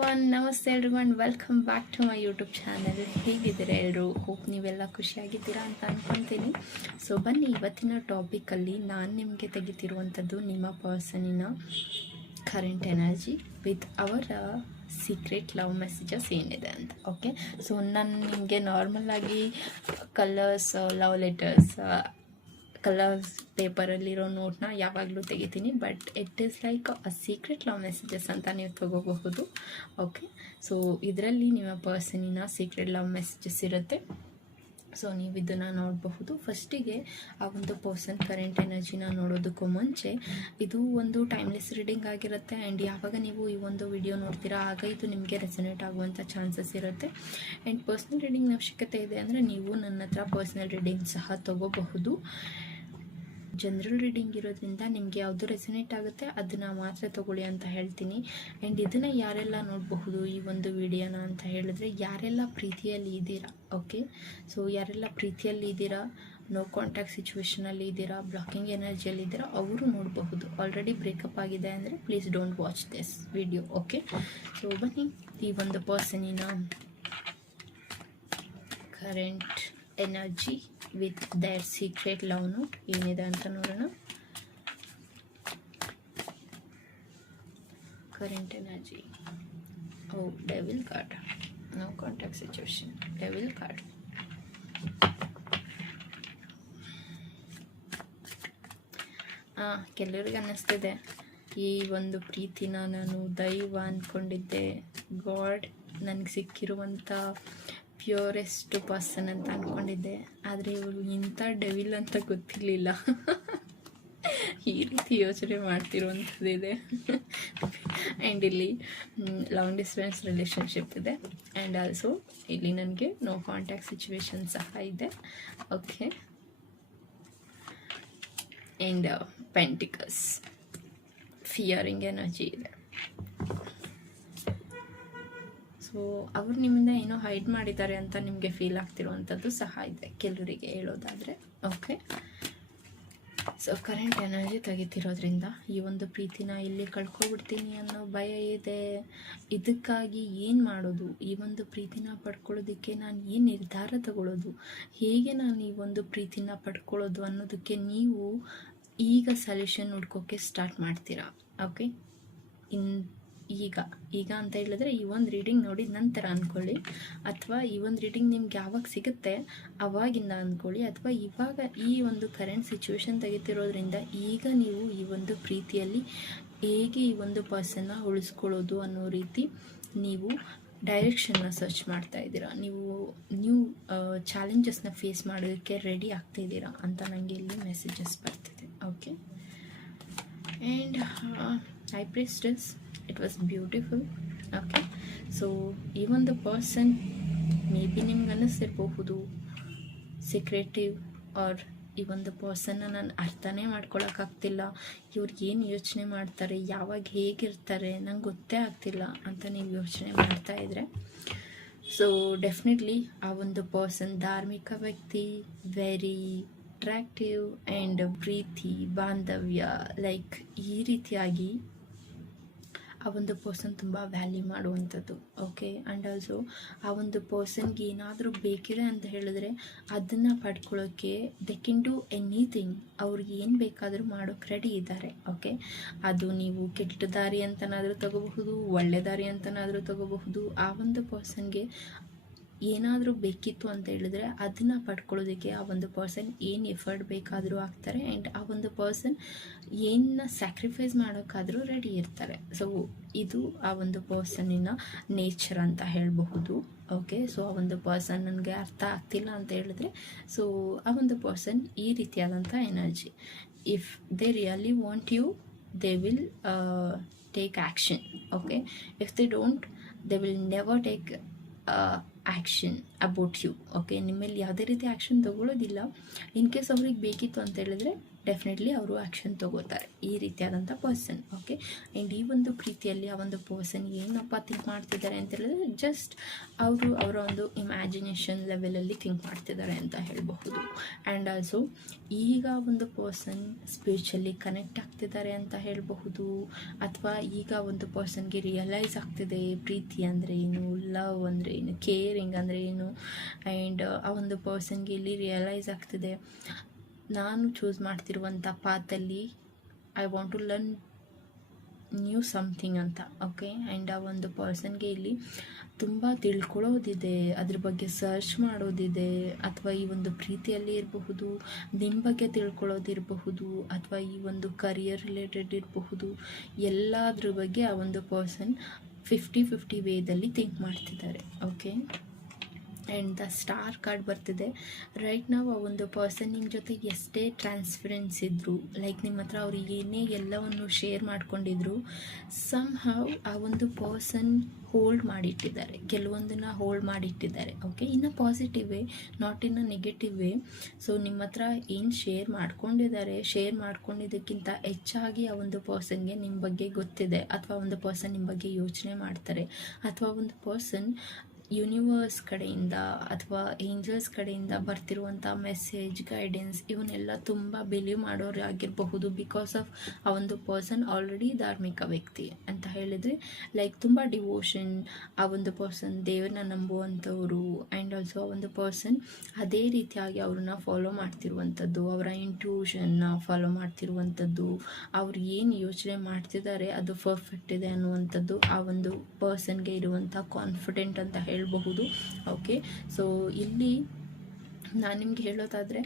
Everyone, ನಮಸ್ತೆ ಎಲ್ರಿವನ್, welcome back to my YouTube channel. ಹೇಗಿದ್ದೀರಾ ಎಲ್ಲರೂ? ಹೋಪ್ ನೀವೆಲ್ಲ ಖುಷಿಯಾಗಿದ್ದೀರಾ ಅಂತ ಅಂದ್ಕೊತೀನಿ. ಸೊ ಬನ್ನಿ, ಇವತ್ತಿನ ಟಾಪಿಕಲ್ಲಿ ನಾನು ನಿಮಗೆ ತೆಗಿತಿರುವಂಥದ್ದು ನಿಮ್ಮ ಪರ್ಸನಿನ ಕರೆಂಟ್ ಎನರ್ಜಿ ವಿತ್ ಅವರ ಸೀಕ್ರೆಟ್ ಲವ್ ಮೆಸೇಜಸ್ ಏನಿದೆ ಅಂತ. ಓಕೆ, ಸೊ ನಾನು ನಿಮಗೆ ನಾರ್ಮಲಾಗಿ ಕಲರ್ಸ್, ಲವ್ ಲೆಟರ್ಸ್, ಕಲರ್ಸ್ ಪೇಪರಲ್ಲಿರೋ ನೋಟ್ನ ಯಾವಾಗಲೂ ತೆಗಿತೀನಿ. But it is like a secret love messages ಅಂತ ನೀವು ತಗೋಬಹುದು. ಓಕೆ, ಸೊ ಇದರಲ್ಲಿ ನಿಮ್ಮ ಪರ್ಸನಿನ ಸೀಕ್ರೆಟ್ ಲವ್ ಮೆಸೇಜಸ್ ಇರುತ್ತೆ. ಸೊ ನೀವು ಇದನ್ನು ನೋಡಬಹುದು. ಫಸ್ಟಿಗೆ ಆ ಒಂದು ಪರ್ಸನ್ ಕರೆಂಟ್ ಎನರ್ಜಿನ ನೋಡೋದಕ್ಕೂ ಮುಂಚೆ ಇದು ಒಂದು ಟೈಮ್ಲೆಸ್ ರೀಡಿಂಗ್ ಆಗಿರುತ್ತೆ. ಆ್ಯಂಡ್ ಯಾವಾಗ ನೀವು ಈ ಒಂದು ವಿಡಿಯೋ ನೋಡ್ತೀರಾ ಆಗ ಇದು ನಿಮಗೆ ರೆಸನೇಟ್ ಆಗುವಂಥ ಚಾನ್ಸಸ್ ಇರುತ್ತೆ. ಆ್ಯಂಡ್ ಪರ್ಸ್ನಲ್ ರೀಡಿಂಗ್ ಅವಶ್ಯಕತೆ ಇದೆ ಅಂದರೆ ನೀವು ನನ್ನ ಹತ್ರ ಪರ್ಸ್ನಲ್ ರೀಡಿಂಗ್ ಸಹ ತಗೋಬಹುದು. ಜನರಲ್ ರೀಡಿಂಗ್ ಇರೋದ್ರಿಂದ ನಿಮಗೆ ಯಾವುದು ರೆಸನೇಟ್ ಆಗುತ್ತೆ ಅದನ್ನು ಮಾತ್ರ ತಗೊಳ್ಳಿ ಅಂತ ಹೇಳ್ತೀನಿ. ಆ್ಯಂಡ್ ಇದನ್ನು ಯಾರೆಲ್ಲ ನೋಡಬಹುದು ಈ ಒಂದು ವಿಡಿಯೋನ ಅಂತ ಹೇಳಿದ್ರೆ, ಯಾರೆಲ್ಲ ಪ್ರೀತಿಯಲ್ಲಿ ಇದ್ದೀರಾ. ಓಕೆ, ಸೊ ಯಾರೆಲ್ಲ ಪ್ರೀತಿಯಲ್ಲಿ ಇದ್ದೀರಾ, ನೋ ಕಾಂಟ್ಯಾಕ್ಟ್ ಸಿಚುವೇಷನಲ್ಲಿ ಇದ್ದೀರಾ, ಬ್ಲಾಕಿಂಗ್ ಎನರ್ಜಿಯಲ್ಲಿ ಇದ್ದೀರಾ, ಅವರು ನೋಡಬಹುದು. ಆಲ್ರೆಡಿ ಬ್ರೇಕಪ್ ಆಗಿದೆ ಅಂದರೆ please don't watch this video. Okay, so ಬನ್ನಿ ಈ ಒಂದು ಪರ್ಸನಿನ current energy with their secret love note ಏನಿದೆ ಅಂತ ನೋಡೋಣ. Current energy, oh devil card, no contact situation, devil card. ಕೆಲವರಿಗೆ ಅನ್ನಿಸ್ತಿದೆ ಈ ಒಂದು ಪ್ರೀತಿನ ನಾನು ದೈವ ಅಂದ್ಕೊಂಡಿದ್ದೆ, ಗಾಡ್ ನನಗೆ ಸಿಕ್ಕಿರುವಂಥ ಪ್ಯೂರೆಸ್ಟ್ ಪರ್ಸನ್ ಅಂತ ಅಂದ್ಕೊಂಡಿದ್ದೆ, ಆದರೆ ಇವರು ಇಂಥ ಡೆವಿಲ್ ಅಂತ ಗೊತ್ತಿರಲಿಲ್ಲ. ಈ ರೀತಿ ಯೋಚನೆ ಮಾಡ್ತಿರುವಂಥದ್ದಿದೆ. ಆ್ಯಂಡ್ ಇಲ್ಲಿ ಲಾಂಗ್ ಡಿಸ್ಟೆನ್ಸ್ ರಿಲೇಷನ್ಶಿಪ್ ಇದೆ. ಆ್ಯಂಡ್ ಆಲ್ಸೋ ಇಲ್ಲಿ ನನಗೆ ನೋ ಕಾಂಟ್ಯಾಕ್ಟ್ ಸಿಚುವೇಶನ್ ಸಹ ಇದೆ. Okay, and pentacles, fearing energy ಇದೆ. ಸೊ ಅವರು ನಿಮ್ಮಿಂದ ಏನೋ ಹೈಡ್ ಮಾಡಿದ್ದಾರೆ ಅಂತ ನಿಮಗೆ ಫೀಲ್ ಆಗ್ತಿರುವಂಥದ್ದು ಸಹ ಇದೆ ಕೆಲವರಿಗೆ ಹೇಳೋದಾದರೆ. ಓಕೆ, ಸೊ ಕರೆಂಟ್ ಎನರ್ಜಿ ತೆಗಿತಿರೋದ್ರಿಂದ ಈ ಒಂದು ಪ್ರೀತಿನ ಇಲ್ಲಿ ಕಳ್ಕೊಬಿಡ್ತೀನಿ ಅನ್ನೋ ಭಯ ಇದೆ. ಇದಕ್ಕಾಗಿ ಏನು ಮಾಡೋದು, ಈ ಒಂದು ಪ್ರೀತಿನ ಪಡ್ಕೊಳ್ಳೋದಕ್ಕೆ ನಾನು ಏನು ನಿರ್ಧಾರ ತಗೊಳ್ಳೋದು, ಹೇಗೆ ನಾನು ಈ ಒಂದು ಪ್ರೀತಿನ ಪಡ್ಕೊಳ್ಳೋದು ಅನ್ನೋದಕ್ಕೆ ನೀವು ಈಗ ಸೊಲ್ಯೂಷನ್ ಹುಡ್ಕೋಕ್ಕೆ ಸ್ಟಾರ್ಟ್ ಮಾಡ್ತೀರಾ. ಓಕೆ, ಈಗ ಅಂತ ಹೇಳಿದ್ರೆ ಈ ಒಂದು ರೀಡಿಂಗ್ ನೋಡಿದ ನಂತರ ಅಂದ್ಕೊಳ್ಳಿ, ಅಥವಾ ಈ ಒಂದು ರೀಡಿಂಗ್ ನಿಮ್ಗೆ ಯಾವಾಗ ಸಿಗುತ್ತೆ ಅವಾಗಿಂದ ಅಂದ್ಕೊಳ್ಳಿ, ಅಥವಾ ಇವಾಗ ಈ ಒಂದು ಕರೆಂಟ್ ಸಿಚುವೇಶನ್ ತೆಗಿತಿರೋದ್ರಿಂದ ಈಗ ನೀವು ಈ ಒಂದು ಪ್ರೀತಿಯಲ್ಲಿ ಹೇಗೆ ಈ ಒಂದು ಪರ್ಸನ್ನ ಉಳಿಸ್ಕೊಳ್ಳೋದು ಅನ್ನೋ ರೀತಿ ನೀವು ಡೈರೆಕ್ಷನ್ನ ಸರ್ಚ್ ಮಾಡ್ತಾ ಇದ್ದೀರಾ. ನೀವು ಚಾಲೆಂಜಸ್ನ ಫೇಸ್ ಮಾಡೋದಕ್ಕೆ ರೆಡಿ ಆಗ್ತಾಯಿದ್ದೀರಾ ಅಂತ ನನಗೆ ಇಲ್ಲಿ ಮೆಸೇಜಸ್ ಬರ್ತಿದೆ. Okay, and high priestess, it was beautiful. Okay, so ಈ ಒಂದು ಪರ್ಸನ್ ಮೇ ಬಿ ನಿಮ್ಗೆ ಅನ್ನಿಸ್ತಿರಬಹುದು ಸೀಕ್ರೆಟಿವ್, ಆರ್ ಈ ಒಂದು ಪರ್ಸನ್ನ ನಾನು ಅರ್ಥನೇ ಮಾಡ್ಕೊಳಕ್ಕಾಗ್ತಿಲ್ಲ, ಇವ್ರಿಗೆ ಏನು ಯೋಚನೆ ಮಾಡ್ತಾರೆ, ಯಾವಾಗ ಹೇಗಿರ್ತಾರೆ ನಂಗೆ ಗೊತ್ತೇ ಆಗ್ತಿಲ್ಲ ಅಂತ ನೀವು ಯೋಚನೆ ಮಾಡ್ತಾ ಇದ್ರೆ, ಸೊ ಡೆಫಿನೆಟ್ಲಿ ಆ ಒಂದು ಪರ್ಸನ್ ಧಾರ್ಮಿಕ ವ್ಯಕ್ತಿ, ವೆರಿ ಅಟ್ರಾಕ್ಟಿವ್ ಆ್ಯಂಡ್ ಪ್ರೀತಿ, ಬಾಂಧವ್ಯ, ಲೈಕ್ ಈ ರೀತಿಯಾಗಿ ಆ ಒಂದು ಪರ್ಸನ್ ತುಂಬ ವ್ಯಾಲ್ಯೂ ಮಾಡುವಂಥದ್ದು. ಓಕೆ, ಆ್ಯಂಡ್ ಆಲ್ಸೋ ಆ ಒಂದು ಪರ್ಸನ್ಗೆ ಏನಾದರೂ ಬೇಕಿದೆ ಅಂತ ಹೇಳಿದ್ರೆ ಅದನ್ನು ಪಡ್ಕೊಳ್ಳೋಕ್ಕೆ ದೆ ಕ್ಯಾನ್ ಡೂ ಎನಿಥಿಂಗ್, ಅವ್ರಿಗೆ ಏನು ಬೇಕಾದರೂ ಮಾಡೋಕ್ಕೆ ರೆಡಿ ಇದ್ದಾರೆ. ಓಕೆ, ಅದು ನೀವು ಕೆಟ್ಟ ದಾರಿ ಅಂತನಾದರೂ ತಗೋಬಹುದು, ಒಳ್ಳೆ ದಾರಿ ಅಂತನಾದರೂ ತಗೋಬಹುದು. ಆ ಒಂದು ಪರ್ಸನ್ಗೆ ಏನಾದರೂ ಬೇಕಿತ್ತು ಅಂತ ಹೇಳಿದ್ರೆ ಅದನ್ನು ಪಡ್ಕೊಳ್ಳೋದಕ್ಕೆ ಆ ಒಂದು ಪರ್ಸನ್ ಏನು ಎಫರ್ಟ್ ಬೇಕಾದರೂ ಆಗ್ತಾರೆ. ಆ್ಯಂಡ್ ಆ ಒಂದು ಪರ್ಸನ್ ಏನನ್ನ ಸ್ಯಾಕ್ರಿಫೈಸ್ ಮಾಡೋಕ್ಕಾದರೂ ರೆಡಿ ಇರ್ತಾರೆ. ಸೊ ಇದು ಆ ಒಂದು ಪರ್ಸನ್ನಿನ ನೇಚರ್ ಅಂತ ಹೇಳಬಹುದು. ಓಕೆ, ಸೊ ಆ ಒಂದು ಪರ್ಸನ್ ನನಗೆ ಅರ್ಥ ಆಗ್ತಿಲ್ಲ ಅಂತ ಹೇಳಿದ್ರೆ, ಸೊ ಆ ಒಂದು ಪರ್ಸನ್ ಈ ರೀತಿಯಾದಂಥ energy, if they really want you they will take action. Okay, if they don't they will never take action about you. Okay, ನಿಮ್ಮಲ್ಲಿ ಯಾವುದೇ ರೀತಿ ಆ್ಯಕ್ಷನ್ ತೊಗೊಳ್ಳೋದಿಲ್ಲ. ಇನ್ ಕೇಸ್ ಅವ್ರಿಗೆ ಬೇಕಿತ್ತು ಅಂತ ಹೇಳಿದ್ರೆ ಡೆಫಿನೆಟ್ಲಿ ಅವರು ಆ್ಯಕ್ಷನ್ ತೊಗೋತಾರೆ, ಈ ರೀತಿಯಾದಂಥ ಪರ್ಸನ್. ಓಕೆ, ಆ್ಯಂಡ್ ಈ ಒಂದು ಪ್ರೀತಿಯಲ್ಲಿ ಆ ಒಂದು ಪರ್ಸನ್ ಏನಪ್ಪ ಥಿಂಕ್ ಮಾಡ್ತಿದ್ದಾರೆ ಅಂತ ಹೇಳಿದ್ರೆ ಜಸ್ಟ್ ಅವರು ಅವರ ಒಂದು ಇಮ್ಯಾಜಿನೇಷನ್ ಲೆವೆಲಲ್ಲಿ ಥಿಂಕ್ ಮಾಡ್ತಿದ್ದಾರೆ ಅಂತ ಹೇಳಬಹುದು. ಆ್ಯಂಡ್ ಆಲ್ಸೋ ಈಗ ಒಂದು ಪರ್ಸನ್ ಸ್ಪಿರಿಚುವಲಿ ಕನೆಕ್ಟ್ ಆಗ್ತಿದ್ದಾರೆ ಅಂತ ಹೇಳಬಹುದು, ಅಥವಾ ಈಗ ಒಂದು ಪರ್ಸನ್ಗೆ ರಿಯಲೈಸ್ ಆಗ್ತಿದೆ ಪ್ರೀತಿ ಅಂದರೆ ಏನು, ಲವ್ ಅಂದರೆ ಏನು, ಕೇರಿಂಗ್ ಅಂದರೆ ಏನು. ಆ್ಯಂಡ್ ಆ ಒಂದು ಪರ್ಸನ್ಗೆ ಇಲ್ಲಿ ರಿಯಲೈಸ್ ಆಗ್ತಿದೆ, ನಾನು ಚೂಸ್ ಮಾಡ್ತಿರುವಂಥ ಪಾತಲ್ಲಿ I want to learn new something ಅಂತ. ಓಕೆ, ಆ್ಯಂಡ್ ಆ ಒಂದು ಪರ್ಸನ್ಗೆ ಇಲ್ಲಿ ತುಂಬ ತಿಳ್ಕೊಳ್ಳೋದಿದೆ, ಅದ್ರ ಬಗ್ಗೆ ಸರ್ಚ್ ಮಾಡೋದಿದೆ, ಅಥವಾ ಈ ಒಂದು ಪ್ರೀತಿಯಲ್ಲಿ ಇರಬಹುದು, ನಿಮ್ಮ ಬಗ್ಗೆ ತಿಳ್ಕೊಳ್ಳೋದಿರಬಹುದು, ಅಥವಾ ಈ ಒಂದು ಕರಿಯರ್ ರಿಲೇಟೆಡ್ ಇರಬಹುದು, ಎಲ್ಲದ್ರ ಬಗ್ಗೆ ಆ ಒಂದು ಪರ್ಸನ್ 50-50 ವೇದಲ್ಲಿ ಥಿಂಕ್ ಮಾಡ್ತಿದ್ದಾರೆ. Okay, and the star card ಬರ್ತಿದೆ. ರೈಟ್ ನಾವು ಆ ಒಂದು ಪರ್ಸನ್ ನಿಮ್ಮ ಜೊತೆ ಎಷ್ಟೇ ಟ್ರಾನ್ಸ್ಪರೆನ್ಸ್ ಇದ್ದರು, ಲೈಕ್ ನಿಮ್ಮ ಹತ್ರ ಅವ್ರು ಏನೇ ಎಲ್ಲವನ್ನು ಶೇರ್ ಮಾಡ್ಕೊಂಡಿದ್ರು, ಸಮ್ ಹಾವ್ ಆ ಒಂದು ಪರ್ಸನ್ ಹೋಲ್ಡ್ ಮಾಡಿಟ್ಟಿದ್ದಾರೆ, ಕೆಲವೊಂದನ್ನು ಹೋಲ್ಡ್ ಮಾಡಿಟ್ಟಿದ್ದಾರೆ. Okay, in a positive way, not in a negative way. So ನಿಮ್ಮ ಹತ್ರ ಏನು ಶೇರ್ ಮಾಡ್ಕೊಂಡಿದ್ದಾರೆ, ಶೇರ್ ಮಾಡ್ಕೊಂಡಿದ್ದಕ್ಕಿಂತ ಹೆಚ್ಚಾಗಿ ಆ ಒಂದು ಪರ್ಸನ್ಗೆ ನಿಮ್ಮ ಬಗ್ಗೆ ಗೊತ್ತಿದೆ, ಅಥವಾ ಒಂದು ಪರ್ಸನ್ ನಿಮ್ಮ ಬಗ್ಗೆ ಯೋಚನೆ ಮಾಡ್ತಾರೆ, ಅಥವಾ ಒಂದು ಪರ್ಸನ್ ಯೂನಿವರ್ಸ್ ಕಡೆಯಿಂದ ಅಥವಾ ಏಂಜಲ್ಸ್ ಕಡೆಯಿಂದ ಬರ್ತಿರುವಂಥ ಮೆಸೇಜ್, ಗೈಡೆನ್ಸ್ ಇವನ್ನೆಲ್ಲ ತುಂಬ ಬಿಲೀವ್ ಮಾಡೋರು ಆಗಿರಬಹುದು. ಬಿಕಾಸ್ ಆಫ್ ಆ ಒಂದು ಪರ್ಸನ್ ಆಲ್ರೆಡಿ ಧಾರ್ಮಿಕ ವ್ಯಕ್ತಿ ಅಂತ ಹೇಳಿದರೆ, ಲೈಕ್ ತುಂಬ ಡಿವೋಷನ್, ಆ ಒಂದು ಪರ್ಸನ್ ದೇವರನ್ನ ನಂಬುವಂಥವ್ರು. ಆ್ಯಂಡ್ ಆಲ್ಸೋ ಆ ಒಂದು ಪರ್ಸನ್ ಅದೇ ರೀತಿಯಾಗಿ ಅವ್ರನ್ನ ಫಾಲೋ ಮಾಡ್ತಿರುವಂಥದ್ದು, ಅವರ ಇಂಟ್ಯೂಷನ್ನ ಫಾಲೋ ಮಾಡ್ತಿರುವಂಥದ್ದು, ಅವ್ರು ಏನು ಯೋಚನೆ ಮಾಡ್ತಿದ್ದಾರೆ ಅದು ಪರ್ಫೆಕ್ಟ್ ಇದೆ ಅನ್ನುವಂಥದ್ದು ಆ ಒಂದು ಪರ್ಸನ್ಗೆ ಇರುವಂಥ ಕಾನ್ಫಿಡೆಂಟ್ ಅಂತ ಹೇಳಬಹುದು. ಓಕೆ, ಸೊ ಇಲ್ಲಿ ನಾನು ನಿಮ್ಗೆ ಹೇಳೋದಾದರೆ,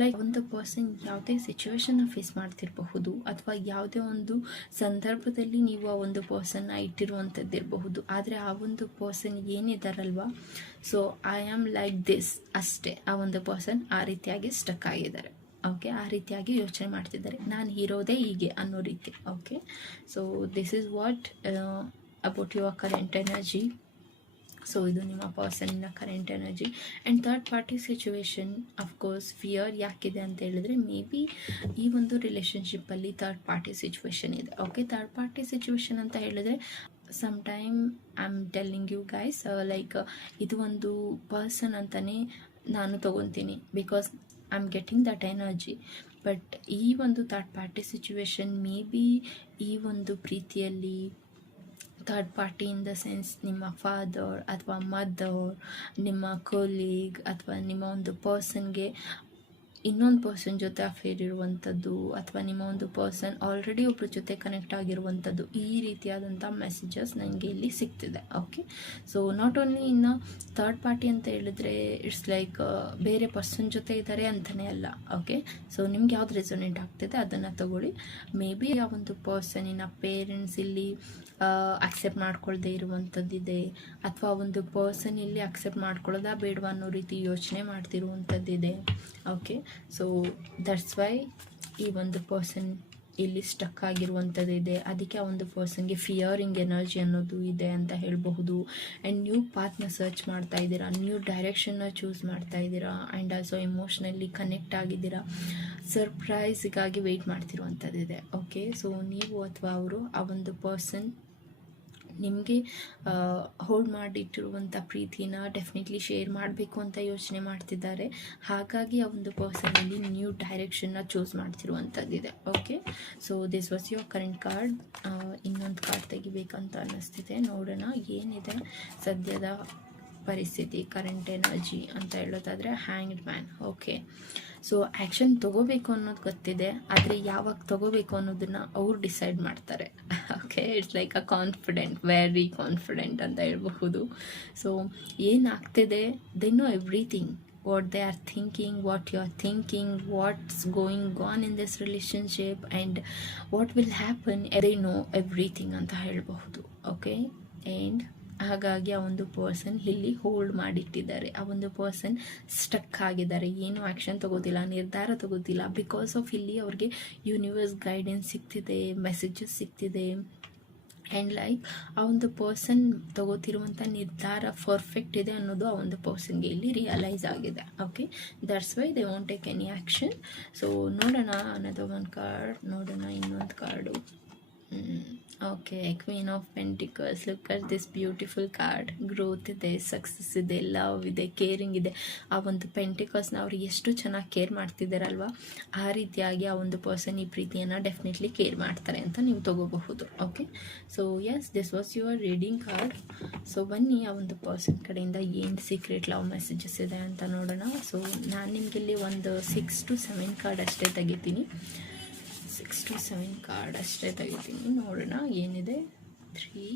ಲೈಕ್ ಒಂದು ಪರ್ಸನ್ ಯಾವುದೇ ಸಿಚುವೇಶನ್ನ ಫೇಸ್ ಮಾಡ್ತಿರಬಹುದು, ಅಥವಾ ಯಾವುದೇ ಒಂದು ಸಂದರ್ಭದಲ್ಲಿ ನೀವು ಆ ಒಂದು ಪರ್ಸನ್ನ ಇಟ್ಟಿರುವಂಥದ್ದಿರಬಹುದು, ಆದರೆ ಆ ಒಂದು ಪರ್ಸನ್ ಏನಿದಾರಲ್ವ, so I am like this ಅಷ್ಟೇ, ಆ ಒಂದು ಪರ್ಸನ್ ಆ ರೀತಿಯಾಗಿ ಸ್ಟಕ್ ಆಗಿದ್ದಾರೆ. ಓಕೆ, ಆ ರೀತಿಯಾಗಿ ಯೋಚನೆ ಮಾಡ್ತಿದ್ದಾರೆ, ನಾನು ಇರೋದೇ ಹೀಗೆ ಅನ್ನೋ ರೀತಿ. Okay, so this is what about your current energy. So ಇದು ನಿಮ್ಮ ಪರ್ಸನಿನ current energy. And third party situation, of course fear ಯಾಕಿದೆ ಅಂತ ಹೇಳಿದ್ರೆ, ಮೇ ಬಿ ಈ ಒಂದು ರಿಲೇಷನ್ಶಿಪ್ಪಲ್ಲಿ ಥರ್ಡ್ ಪಾರ್ಟಿ ಸಿಚುವೇಶನ್ ಇದೆ. ಓಕೆ, ಥರ್ಡ್ ಪಾರ್ಟಿ ಸಿಚುವೇಶನ್ ಅಂತ ಹೇಳಿದ್ರೆ, sometime I am telling you guys, like ಇದು ಒಂದು ಪರ್ಸನ್ ಅಂತಲೇ ನಾನು ತೊಗೊತೀನಿ, because I am getting that energy. But ಈ ಒಂದು third party situation maybe ಈ ಒಂದು ಪ್ರೀತಿಯಲ್ಲಿ third party in the sense ನಿಮ್ಮ ಫಾದರ್ ಅಥವಾ ಮದರ್, ನಿಮ್ಮ ಕೊಲೀಗ್, ಅಥವಾ ನಿಮ್ಮ ಒಂದು ಪರ್ಸನ್ಗೆ ಇನ್ನೊಂದು ಪರ್ಸನ್ ಜೊತೆ ಅಫೇರ್ ಇರುವಂಥದ್ದು, ಅಥವಾ ನಿಮ್ಮ ಒಂದು ಪರ್ಸನ್ ಆಲ್ರೆಡಿ ಒಬ್ಬರ ಜೊತೆ ಕನೆಕ್ಟ್ ಆಗಿರುವಂಥದ್ದು, ಈ ರೀತಿಯಾದಂಥ ಮೆಸೇಜಸ್ ನನಗೆ ಇಲ್ಲಿ ಸಿಗ್ತಿದೆ. ಓಕೆ, ಸೊ ನಾಟ್ ಓನ್ಲಿ ಇನ್ನು ಥರ್ಡ್ ಪಾರ್ಟಿ ಅಂತ ಹೇಳಿದ್ರೆ ಇಟ್ಸ್ ಲೈಕ್ ಬೇರೆ ಪರ್ಸನ್ ಜೊತೆ ಇದ್ದಾರೆ ಅಂತಲೇ ಅಲ್ಲ. ಓಕೆ, ಸೊ ನಿಮ್ಗೆ ಯಾವ್ದು ರೆಸೊನೇಟ್ ಆಗ್ತಿದೆ ಅದನ್ನು ತಗೊಳ್ಳಿ. ಮೇ ಬಿ ಆ ಒಂದು ಪರ್ಸನಿನ ಪೇರೆಂಟ್ಸ್ ಇಲ್ಲಿ ಅಕ್ಸೆಪ್ಟ್ ಮಾಡ್ಕೊಳ್ದೇ ಇರುವಂಥದ್ದಿದೆ, ಅಥವಾ ಒಂದು ಪರ್ಸನ್ ಇಲ್ಲಿ ಅಕ್ಸೆಪ್ಟ್ ಮಾಡ್ಕೊಳ್ಳೋದಾ ಬೇಡವಾ ಅನ್ನೋ ರೀತಿ ಯೋಚನೆ ಮಾಡ್ತಿರುವಂಥದ್ದಿದೆ. ಓಕೆ, ಸೊ ದಟ್ಸ್ ವೈ ಈ ಒಂದು ಪರ್ಸನ್ ಇಲ್ಲಿ ಸ್ಟಕ್ ಆಗಿರುವಂಥದ್ದಿದೆ. ಅದಕ್ಕೆ ಆ ಒಂದು ಪರ್ಸನ್ಗೆ ಫಿಯರಿಂಗ್ ಎನರ್ಜಿ ಅನ್ನೋದು ಇದೆ ಅಂತ ಹೇಳಬಹುದು. ಆ್ಯಂಡ್ ನ್ಯೂ ಪಾತ್ನ ಸರ್ಚ್ ಮಾಡ್ತಾ ಇದ್ದೀರಾ, ನ್ಯೂ ಡೈರೆಕ್ಷನ್ನ ಚೂಸ್ ಮಾಡ್ತಾ ಇದ್ದೀರಾ, ಆ್ಯಂಡ್ ಆಲ್ಸೋ ಇಮೋಷ್ನಲಿ ಕನೆಕ್ಟ್ ಆಗಿದ್ದೀರಾ, ಸರ್ಪ್ರೈಸ್ಗಾಗಿ ವೆಯ್ಟ್ ಮಾಡ್ತಿರುವಂಥದ್ದಿದೆ. ಓಕೆ, ಸೊ ನೀವು ಅಥವಾ ಅವರು ಆ ಒಂದು ಪರ್ಸನ್ ನಿಮಗೆ ಹೋಲ್ಡ್ ಮಾಡಿಟ್ಟಿರುವಂಥ ಪ್ರೀತಿನ ಡೆಫಿನೆಟ್ಲಿ ಶೇರ್ ಮಾಡಬೇಕು ಅಂತ ಯೋಚನೆ ಮಾಡ್ತಿದ್ದಾರೆ. ಹಾಗಾಗಿ ಆ ಒಂದು ಪರ್ಸನಲ್ಲಿ ನ್ಯೂ ಡೈರೆಕ್ಷನ್ನ ಚೂಸ್ ಮಾಡ್ತಿರುವಂಥದ್ದಿದೆ. Okay, so this was your current card. ಇನ್ನೊಂದು ಕಾರ್ಡ್ ತೆಗಿಬೇಕಂತ ಅನ್ನಿಸ್ತಿದೆ, ನೋಡೋಣ ಏನಿದೆ ಸದ್ಯದ ಪರಿಸ್ಥಿತಿ, ಕರೆಂಟ್ ಎನರ್ಜಿ ಅಂತ ಹೇಳೋದಾದರೆ hanged man. Okay, so action ತೊಗೋಬೇಕು ಅನ್ನೋದು ಗೊತ್ತಿದೆ, ಆದರೆ ಯಾವಾಗ ತೊಗೋಬೇಕು ಅನ್ನೋದನ್ನು ಅವ್ರು ಡಿಸೈಡ್ ಮಾಡ್ತಾರೆ. Okay, it's like a confident, very confident ಅಂತ ಹೇಳ್ಬಹುದು. ಸೊ ಏನಾಗ್ತಿದೆ, they know everything, what they are thinking, what you are thinking, what's going on in this relationship, and what will happen, they know everything ಅಂತ ಹೇಳಬಹುದು. Okay, and ಹಾಗಾಗಿ ಆ ಒಂದು person ಇಲ್ಲಿ hold ಮಾಡಿಟ್ಟಿದ್ದಾರೆ, ಆ ಒಂದು ಪರ್ಸನ್ ಸ್ಟಕ್ ಆಗಿದ್ದಾರೆ, ಏನು ಆ್ಯಕ್ಷನ್ ತಗೋದಿಲ್ಲ, ನಿರ್ಧಾರ ತಗೋದಿಲ್ಲ. ಬಿಕಾಸ್ ಆಫ್ ಇಲ್ಲಿ ಅವ್ರಿಗೆ ಯೂನಿವರ್ಸ್ ಗೈಡೆನ್ಸ್ ಸಿಗ್ತಿದೆ, ಮೆಸೇಜಸ್ ಸಿಗ್ತಿದೆ, ಆ್ಯಂಡ್ ಲೈಕ್ ಆ ಒಂದು ಪರ್ಸನ್ ತಗೋತಿರುವಂಥ ನಿರ್ಧಾರ ಪರ್ಫೆಕ್ಟ್ ಇದೆ ಅನ್ನೋದು ಆ ಒಂದು ಪರ್ಸನ್ಗೆ ಇಲ್ಲಿ ರಿಯಲೈಸ್ ಆಗಿದೆ. Okay, that's why they want take any action. So ನೋಡೋಣ ಅನ್ನೋದು ಒಂದು ಕಾರ್ಡ್, ನೋಡೋಣ ಇನ್ನೊಂದು card. Okay, queen of pentacles. Look at this beautiful card. Growth ಇದೆ, ಸಕ್ಸಸ್ ಇದೆ, ಲವ್ ಇದೆ, ಕೇರಿಂಗ್ ಇದೆ. ಆ ಒಂದು ಪೆಂಟಿಕಲ್ಸ್ನ ಅವ್ರು ಎಷ್ಟು ಚೆನ್ನಾಗಿ ಕೇರ್ ಮಾಡ್ತಿದ್ದಾರಲ್ವ, ಆ ರೀತಿಯಾಗಿ ಆ ಒಂದು ಪರ್ಸನ್ ಈ ಪ್ರೀತಿಯನ್ನು ಡೆಫಿನೆಟ್ಲಿ ಕೇರ್ ಮಾಡ್ತಾರೆ ಅಂತ ನೀವು ತಗೋಬಹುದು. Okay, so yes, this was your reading card. So ಬನ್ನಿ ಆ ಒಂದು ಪರ್ಸನ್ ಕಡೆಯಿಂದ ಏನು ಸೀಕ್ರೆಟ್ ಲವ್ ಮೆಸೇಜಸ್ ಇದೆ ಅಂತ ನೋಡೋಣ. ಸೊ ನಾನು ನಿಮಗೆ ಇಲ್ಲಿ ಒಂದು 6 to 7 ಕಾರ್ಡ್ ಅಷ್ಟೇ ತೆಗಿತೀನಿ. 6 to 7 ಕಾರ್ಡ್ ಅಷ್ಟೇ ತೆಗಿತೀನಿ. ನೋಡೋಣ ಏನಿದೆ. 3,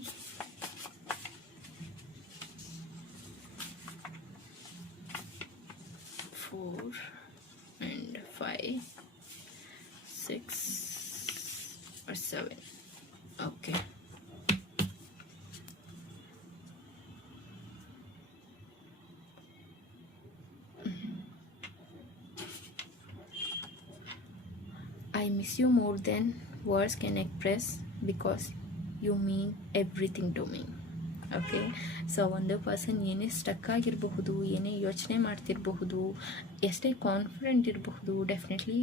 4 and 5, 6 or 7. Okay. I miss you more than words can express because you mean everything to me. Okay, so ಒಂದು ಪರ್ಸನ್ ಏನೇ ಸ್ಟಕ್ ಆಗಿರಬಹುದು, ಏನೇ ಯೋಚನೆ ಮಾಡ್ತಿರಬಹುದು, ಎಷ್ಟೇ ಕಾನ್ಫಿಡೆಂಟ್ ಇರಬಹುದು, definitely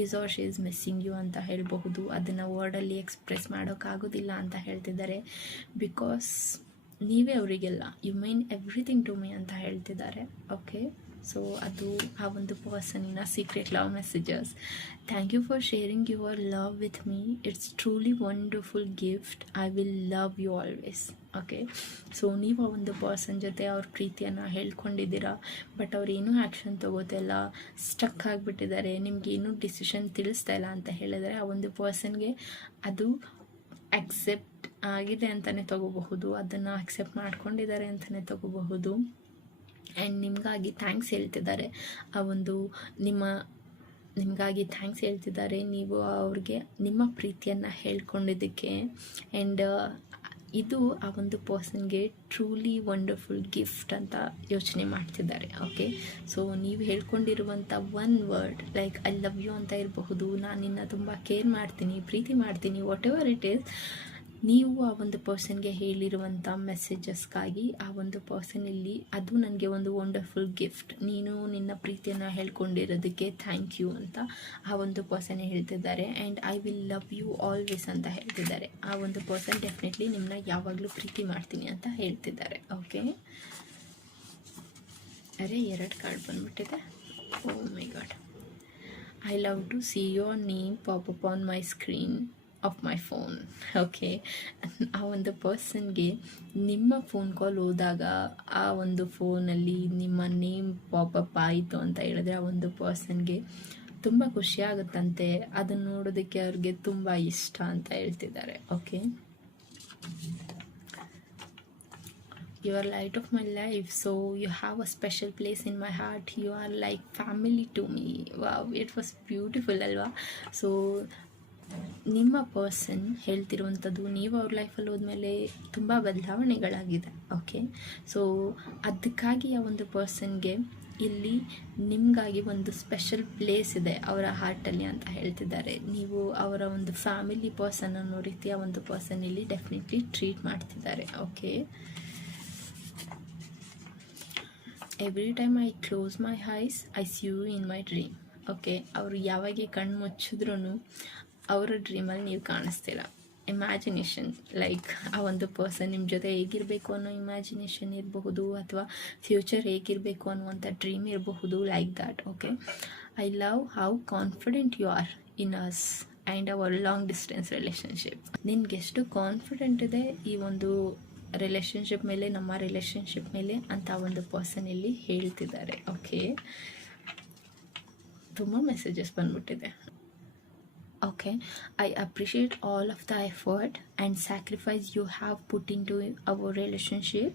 he's or she is missing you ಅಂತ ಹೇಳಬಹುದು. ಅದನ್ನು ವರ್ಡಲ್ಲಿ ಎಕ್ಸ್ಪ್ರೆಸ್ ಮಾಡೋಕ್ಕಾಗೋದಿಲ್ಲ ಅಂತ ಹೇಳ್ತಿದ್ದಾರೆ. ಬಿಕಾಸ್ ನೀವೇ ಅವರಿಗೆಲ್ಲ, you mean everything to me ಅಂತ ಹೇಳ್ತಿದ್ದಾರೆ. ಓಕೆ, ಸೊ ಅದು ಆ ಒಂದು ಪರ್ಸನಿನ secret love messages. Thank you for sharing your love with me. It's truly wonderful gift. I will love you always. Okay, so ನೀವು ಆ ಒಂದು ಪರ್ಸನ್ ಜೊತೆ ಅವ್ರ ಪ್ರೀತಿಯನ್ನು ಹೇಳ್ಕೊಂಡಿದ್ದೀರಾ, ಬಟ್ ಅವ್ರು ಏನೂ ಆ್ಯಕ್ಷನ್ ತೊಗೋತಿಲ್ಲ, ಸ್ಟಕ್ ಆಗಿಬಿಟ್ಟಿದ್ದಾರೆ, ನಿಮಗೇನೂ ಡಿಸಿಷನ್ ತಿಳಿಸ್ತಾ ಇಲ್ಲ ಅಂತ ಹೇಳಿದರೆ ಆ ಒಂದು ಪರ್ಸನ್ಗೆ ಅದು ಅಕ್ಸೆಪ್ಟ್ ಆಗಿದೆ ಅಂತಲೇ ತಗೋಬಹುದು, ಅದನ್ನು ಅಕ್ಸೆಪ್ಟ್ ಮಾಡ್ಕೊಂಡಿದ್ದಾರೆ ಅಂತಲೇ ತಗೋಬಹುದು. ಆ್ಯಂಡ್ ನಿಮಗಾಗಿ ಥ್ಯಾಂಕ್ಸ್ ಹೇಳ್ತಿದ್ದಾರೆ. ಆ ಒಂದು ನಿಮಗಾಗಿ ಥ್ಯಾಂಕ್ಸ್ ಹೇಳ್ತಿದ್ದಾರೆ, ನೀವು ಅವ್ರಿಗೆ ನಿಮ್ಮ ಪ್ರೀತಿಯನ್ನು ಹೇಳ್ಕೊಂಡಿದ್ದಕ್ಕೆ. ಆ್ಯಂಡ್ ಇದು ಆ ಒಂದು ಪರ್ಸನ್ಗೆ ಟ್ರೂಲಿ ವಂಡರ್ಫುಲ್ ಗಿಫ್ಟ್ ಅಂತ ಯೋಚನೆ ಮಾಡ್ತಿದ್ದಾರೆ. ಓಕೆ, ಸೊ ನೀವು ಹೇಳ್ಕೊಂಡಿರುವಂಥ one word like I love you ಅಂತ ಇರಬಹುದು, ನಾನು ನಿನ್ನ ತುಂಬ ಕೇರ್ ಮಾಡ್ತೀನಿ, ಪ್ರೀತಿ ಮಾಡ್ತೀನಿ, ವಾಟ್ ಎವರ್ ಇಟ್ ಈಸ್, ನೀವು ಆ ಒಂದು ಪರ್ಸನ್ಗೆ ಹೇಳಿರುವಂಥ ಮೆಸೇಜಸ್ಗಾಗಿ ಆ ಒಂದು ಪರ್ಸನ್ ಇಲ್ಲಿ ಅದು ನನಗೆ ಒಂದು ವಂಡರ್ಫುಲ್ ಗಿಫ್ಟ್, ನೀನು ನಿನ್ನ ಪ್ರೀತಿಯನ್ನು ಹೇಳ್ಕೊಂಡಿರೋದಕ್ಕೆ ಥ್ಯಾಂಕ್ ಯು ಅಂತ ಆ ಒಂದು ಪರ್ಸನ್ ಹೇಳ್ತಿದ್ದಾರೆ. And I will love you always ಅಂತ ಹೇಳ್ತಿದ್ದಾರೆ. ಆ ಒಂದು ಪರ್ಸನ್ ಡೆಫಿನೆಟ್ಲಿ ನಿಮ್ಮನ್ನ ಯಾವಾಗಲೂ ಪ್ರೀತಿ ಮಾಡ್ತೀನಿ ಅಂತ ಹೇಳ್ತಿದ್ದಾರೆ. ಓಕೆ, ಅರೆ 2 ಕಾರ್ಡ್ ಬಂದ್ಬಿಟ್ಟಿದೆ. Oh my god. I love to see your name pop up on my screen of my phone. Okay, ಆ ಒಂದು ಪರ್ಸನ್ಗೆ ನಿಮ್ಮ ಫೋನ್ ಕಾಲ್ ಹೋದಾಗ ಆ ಒಂದು ಫೋನಲ್ಲಿ ನಿಮ್ಮ ನೇಮ್ ಪಾಪಪ್ ಆಯಿತು ಅಂತ ಹೇಳಿದ್ರೆ ಆ ಒಂದು ಪರ್ಸನ್ಗೆ ತುಂಬ ಖುಷಿ ಆಗುತ್ತಂತೆ. ಅದನ್ನು ನೋಡೋದಕ್ಕೆ ಅವ್ರಿಗೆ ತುಂಬ ಇಷ್ಟ ಅಂತ ಹೇಳ್ತಿದ್ದಾರೆ. Okay, you are light of my life, so you have a special place in my heart, you are like family to me. Wow, it was beautiful ಅಲ್ವಾ. ಸೊ ನಿಮ್ಮ ಪರ್ಸನ್ ಹೇಳ್ತಿರುವಂಥದ್ದು ನೀವು ಅವ್ರ ಲೈಫಲ್ಲಿ ಹೋದ್ಮೇಲೆ ತುಂಬ ಬದಲಾವಣೆಗಳಾಗಿದೆ. ಓಕೆ, ಸೊ ಅದಕ್ಕಾಗಿ ಆ ಒಂದು ಪರ್ಸನ್ಗೆ ಇಲ್ಲಿ ನಿಮಗಾಗಿ ಒಂದು ಸ್ಪೆಷಲ್ ಪ್ಲೇಸ್ ಇದೆ ಅವರ ಹಾರ್ಟಲ್ಲಿ ಅಂತ ಹೇಳ್ತಿದ್ದಾರೆ. ನೀವು ಅವರ ಒಂದು ಫ್ಯಾಮಿಲಿ ಪರ್ಸನ್ ಅನ್ನೋ ರೀತಿಯ ಒಂದು ಪರ್ಸನ್ ಇಲ್ಲಿ ಡೆಫಿನೆಟ್ಲಿ ಟ್ರೀಟ್ ಮಾಡ್ತಿದ್ದಾರೆ. Okay, every time I close my eyes I see you in my dream. Okay, ಅವರು ಯಾವಾಗ ಕಣ್ಣು ಮುಚ್ಚಿದ್ರೂ ಅವರ ಡ್ರೀಮಲ್ಲಿ ನೀವು ಕಾಣಿಸ್ತೀರ. ಇಮ್ಯಾಜಿನೇಷನ್ ಲೈಕ್ ಆ ಒಂದು ಪರ್ಸನ್ ನಿಮ್ಮ ಜೊತೆ ಹೇಗಿರಬೇಕು ಅನ್ನೋ ಇಮ್ಯಾಜಿನೇಷನ್ ಇರಬಹುದು, ಅಥವಾ ಫ್ಯೂಚರ್ ಹೇಗಿರಬೇಕು ಅನ್ನುವಂಥ ಡ್ರೀಮ್ ಇರಬಹುದು, like that. Okay, I love how confident you are in us and our long distance relationship. ನಿನ್ಗೆಷ್ಟು ಕಾನ್ಫಿಡೆಂಟ್ ಇದೆ ಈ ಒಂದು ರಿಲೇಷನ್ಶಿಪ್ ಮೇಲೆ, ನಮ್ಮ ರಿಲೇಷನ್ಶಿಪ್ ಮೇಲೆ ಅಂತ ಒಂದು ಪರ್ಸನ್ ಇಲ್ಲಿ ಹೇಳ್ತಿದ್ದಾರೆ. ಓಕೆ, ತುಂಬ ಮೆಸೇಜಸ್ ಬಂದ್ಬಿಟ್ಟಿದೆ. Okay, I appreciate all of the effort and sacrifice you have put into our relationship.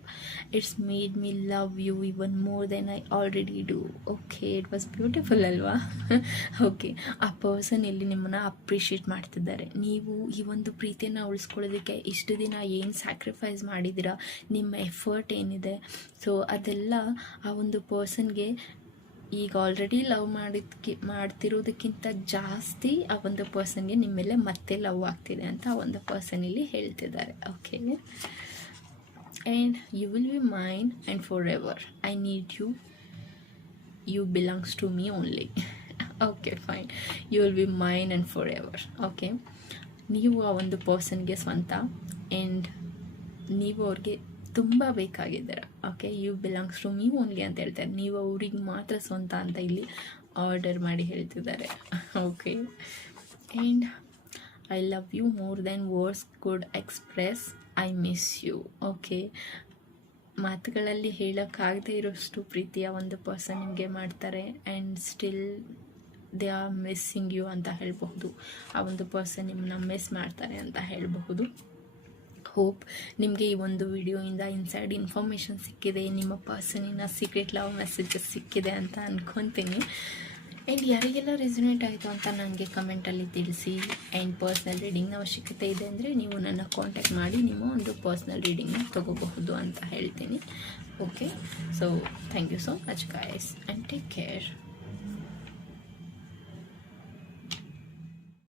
It's made me love you even more than I already do. Okay, it was beautiful alwa. Okay, ಆ person ಇಲ್ಲಿ ನಿಮ್ಮನ್ನು appreciate ಮಾಡ್ತಿದ್ದಾರೆ. ನೀವು ಈ ಒಂದು ಪ್ರೀತಿಯನ್ನು ಉಳಿಸ್ಕೊಳ್ಳೋದಕ್ಕೆ ಇಷ್ಟು ದಿನ ಏನು ಸ್ಯಾಕ್ರಿಫೈಸ್ ಮಾಡಿದ್ದೀರಾ, ನಿಮ್ಮ ಎಫರ್ಟ್ ಏನಿದೆ, ಸೊ ಅದೆಲ್ಲ ಆ ಒಂದು ಪರ್ಸನ್ಗೆ ಈಗ ಆಲ್ರೆಡಿ ಲವ್ ಮಾಡ್ತಿರೋದಕ್ಕಿಂತ ಜಾಸ್ತಿ ಆ ಒಂದು ಪರ್ಸನ್ಗೆ ನಿಮ್ಮ ಮೇಲೆ ಮತ್ತೆ ಲವ್ ಆಗ್ತಿದೆ ಅಂತ ಆ ಒಂದು ಪರ್ಸನ್ ಇಲ್ಲಿ ಹೇಳ್ತಿದ್ದಾರೆ. Okay, and you will be mine and forever. I need you, you belongs to me only. Okay fine, you will be mine and forever. Okay, ನೀವು ಆ ಒಂದು ಪರ್ಸನ್ಗೆ ಸ್ವಂತ ಆ್ಯಂಡ್ ನೀವು ಅವ್ರಿಗೆ ತುಂಬ ಬೇಕಾಗಿದ್ದೀರ. Okay, you belongs to me only ಅಂತ ಹೇಳ್ತಾರೆ. ನೀವು ಅವ್ರಿಗೆ ಮಾತ್ರ ಸ್ವಂತ ಅಂತ ಇಲ್ಲಿ ಆರ್ಡರ್ ಮಾಡಿ ಹೇಳ್ತಿದ್ದಾರೆ. Okay, and I love you more than words could express. I miss you. Okay, ಮಾತುಗಳಲ್ಲಿ ಹೇಳೋಕ್ಕಾಗದೇ ಇರೋಷ್ಟು ಪ್ರೀತಿಯ ಒಂದು ಪರ್ಸನ್ ನಿಮಗೆ ಮಾಡ್ತಾರೆ and still they are missing you ಅಂತ ಹೇಳಬಹುದು. ಆ ಒಂದು ಪರ್ಸನ್ ನಿಮ್ಮನ್ನ ಮಿಸ್ ಮಾಡ್ತಾರೆ ಅಂತ ಹೇಳಬಹುದು. ಹೋಪ್ ನಿಮಗೆ ಈ ಒಂದು ವಿಡಿಯೋಯಿಂದ ಇನ್ಸೈಡ್ ಇನ್ಫಾರ್ಮೇಷನ್ ಸಿಕ್ಕಿದೆ, ನಿಮ್ಮ ಪರ್ಸನಿನ ಸೀಕ್ರೆಟ್ ಲವ್ ಮೆಸೇಜಸ್ ಸಿಕ್ಕಿದೆ ಅಂತ ಅಂದ್ಕೊತೀನಿ. ಆ್ಯಂಡ್ ಯಾರಿಗೆಲ್ಲ ರೆಸೊನೇಟ್ ಆಯಿತು ಅಂತ ನನಗೆ ಕಮೆಂಟಲ್ಲಿ ತಿಳಿಸಿ. ಆ್ಯಂಡ್ ಪರ್ಸ್ನಲ್ ರೀಡಿಂಗ್ನ ಅವಶ್ಯಕತೆ ಇದೆ ಅಂದರೆ ನೀವು ನನ್ನ ಕಾಂಟ್ಯಾಕ್ಟ್ ಮಾಡಿ ನಿಮ್ಮ ಒಂದು ಪರ್ಸ್ನಲ್ ರೀಡಿಂಗ್ನ ತೊಗೋಬಹುದು ಅಂತ ಹೇಳ್ತೀನಿ. Okay, so thank you so much guys and take care.